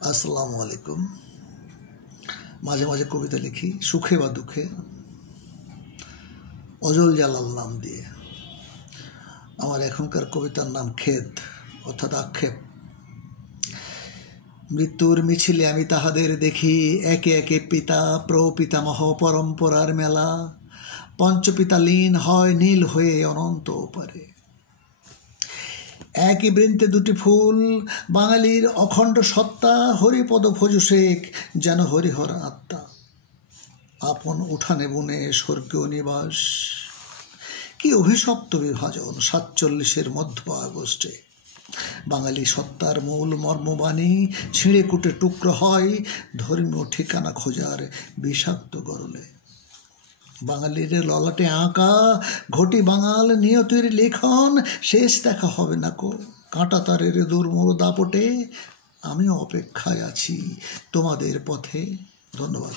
আসসালামু আলাইকুম। মাঝে মাঝে কবিতা লিখি, সুখে বা দুঃখে, অজল জালাল নাম দিয়ে। আমার এখনকার কবিতার নাম খেদ, অর্থাৎ আক্ষেপ। মৃত্যুর মিছিলে আমি তাহাদের দেখি, একে একে পিতা প্রপিতামহ পরম্পরার মেলা। পঞ্চপিতা লীন হয় নীল হয়ে অনন্ত ওপারে। একই বৃন্তে দুটি ফুল, বাঙালির অখণ্ড সত্তা। হরিপদ ভজু শেখ যেন হরিহর আত্মা, আপন উঠানে বুনে স্বর্গীয় নিবাস। কি অভিশপ্ত বিভাজন 47-এর মধ্য আগস্টে। বাঙালি সত্তার মূল মর্মবাণী ছিঁড়ে কুটে টুকরো হয় ধর্মীয় ঠিকানা খোঁজার বিষাক্ত গরলে। বাঙালির ললাটে আঁকা ঘটি বাঙাল নিয়তির লেখন, শেষ দেখা হবে না কো কাঁটা তারের দুর্মূল দাপটে। আমিও অপেক্ষায় আছি তোমাদের পথে। ধন্যবাদ।